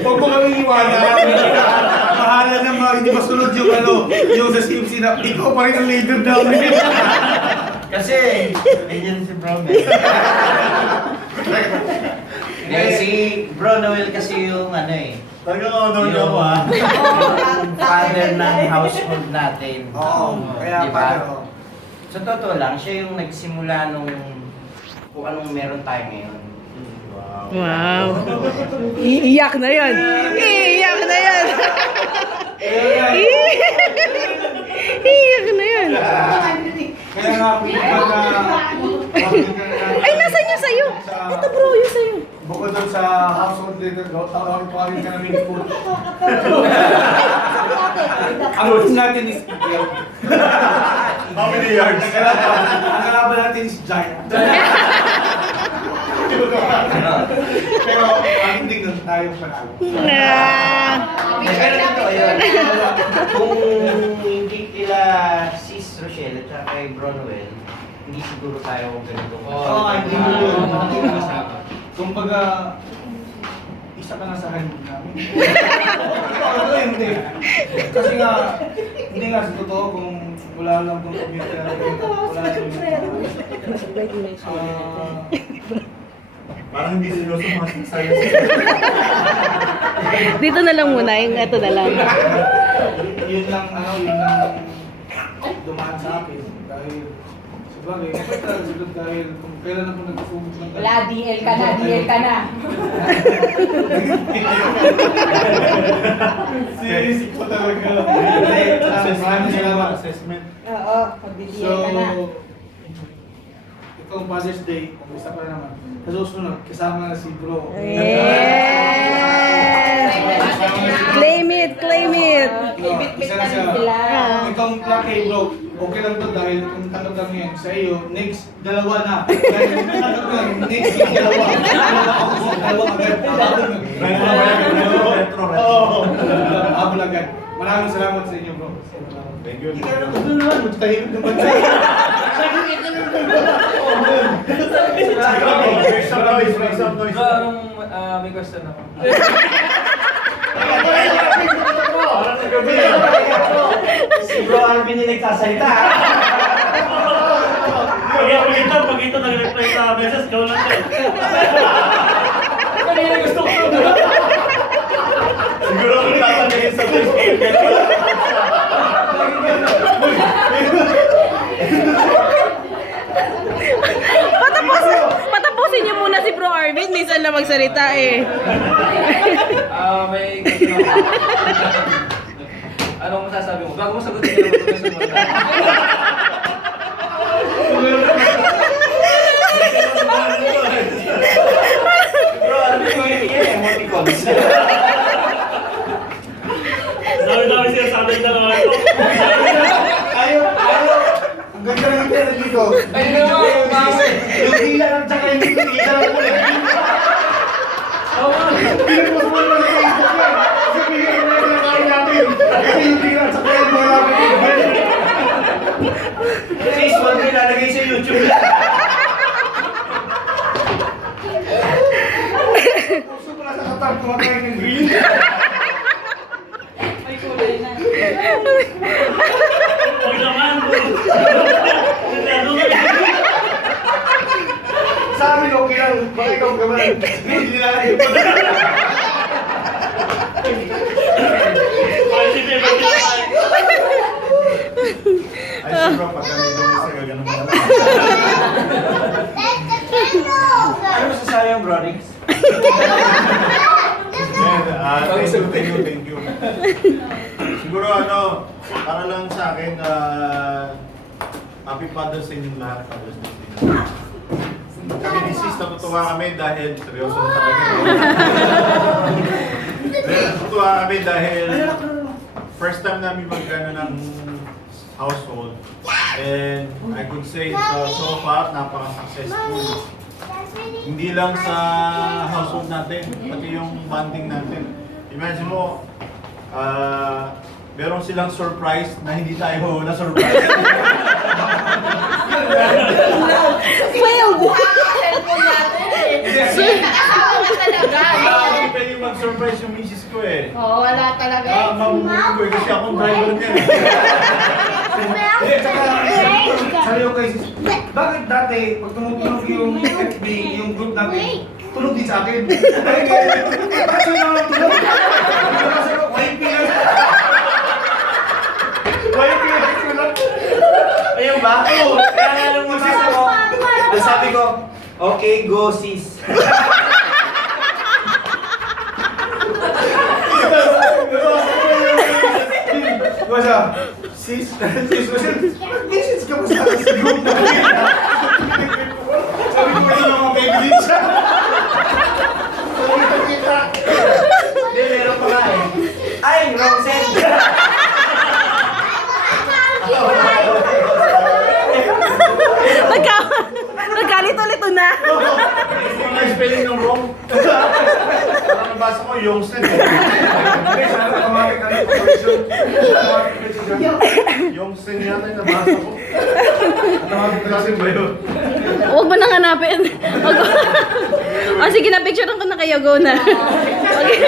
Huwag mo kami iwanan. Bahala na mga hindi masunod yung yung sa CMC na ikaw pa rin ang leader namin. Kasi, ganyan si Bro Mel. Si Bro Noel kasi yung Talagang honor niyo ako ha. yung father ng household natin. Oo, kaya Diba? paano? Sa totoo lang, siya yung nagsimula kung anong meron tayo ngayon. Wow. Iiyak na yan. Iiyak na yan. Iiyak na yan. Kaya nga, Ay, nasan yung sayo? Ito bro, yung sayo. bukod doon sa household leader, tawagin ko kami ka namin food. Ang routine natin is How many yards? ang kalaban natin is giant. Pero ang hindi nun tayo panalo. Pero totoo yun. Kung hindi kila Sis Rochelle at saka kay Bro Noel, hindi siguro tayo ganito. Oo, hindi mo yun. Kumbaga, isa ka na sa handbook namin. Ano hindi. Kasi nga, hindi nga sa totoo kung wala lang itong community na wala Parang hindi seryoso mga sa'yo. Dito na lang muna, yung ito na lang. yun lang dumaan sa akin. Dahil, sabagay, kapag talaga siguro dahil kung kailan ako nag-focus ng Wala, DL ka na, DL ka na. Seriously ko talaga. Maraming salamat. Assessment. Oo, pag-DL So, ka na. itong Father's Day, kung isa pa naman, sa susunod, kasama na si Bro. Yes! Claim it, claim it. Ibit-bit Isa na na rin siya. sila. Itong Lucky Bro, okay lang to dahil kung tanong lang yan sa iyo, next, dalawa na. Dahil kung tanong lang, next yung dalawa. Dalawa agad. Retro. Oo. Habol agad. Maraming salamat sa inyo, bro. Thank you. Ikaw naman doon naman, magtahimik naman tayo. Make some noise, make some noise. May question ako. Si Bro Arvin yung nagsasalita. Pag ito nag-reply sa message, gawin lang ko. Kanina gusto ko. Siguro ako tatanungin sa Facebook. Patapusin niyo muna si Bro Arvin. Minsan na magsalita eh. May question ako. Anong masasabi mo? Bago mo sagutin yung question mo. Bro Arvin yung emoticons. Dami-dami siya sabi na naman ito. Ayaw. Ang ganda ng pera dito. Ay, naman, bakit? Yung hila ng tsaka yung isa lang ulit. Pinagpos mo naman sa Facebook yan. Sabihin mo na yung kain natin. Kasi yung hila at saka yung mga namin. Sis, huwag nilalagay sa YouTube lang. Puso ko na sa katab, kumakain ng green. Ay, kulay na. Huwag naman. Sa amin, okay lang. Baka ikaw ka man. Hindi nilalagay pa. Ay, siguro pag kami doon sa ganun mo naman. Ano masasabi yung Bro Rix? Thank you. Siguro para lang sa akin, happy Father's Day yung lahat. Father's Day. Kami ni Sis, natutuwa kami dahil, seryoso na talaga. Natutuwa kami dahil first time namin mag-gano ng household. And I could say so far, napaka-successful. Hindi lang sa household natin, pati yung bonding natin. Imagine mo, meron silang surprise na hindi tayo na-surprise. Failed! Cellphone natin eh. Nakakatawa ka talaga. Hindi pwede surprise yung misis ko eh. Oo, wala talaga. Mamumuli ko eh, kasi akong driver niya eh. Hindi, tsaka, sabi ko kay sis, bakit dati, pag tumutunog yung FB, yung group natin, tunog din sa akin. Ay, bakit sa'yo naman tunog? Kasi ko, YP lang. YP lang. Ayun ba? Oo. Kaya alam mo sis ako. Ang sabi ko, okay, go sis. Basta, sis, message ka ba sa akin sa group natin? Sabi ko, ito mga baby siya. Sabi ko, kita. Hindi, meron pa nga eh. Ay, wrong send. Nagkalito-lito na. Yung may spelling ng wrong. Parang nabasa ko, Yongsen. Hindi, sana automatic na yung correction. Automatic message yan. Yongsen yata yung nabasa ko. Automatic Kasi ba yun? Huwag mo nang hanapin. Sige na, picture ko na kayo. Go na. Okay.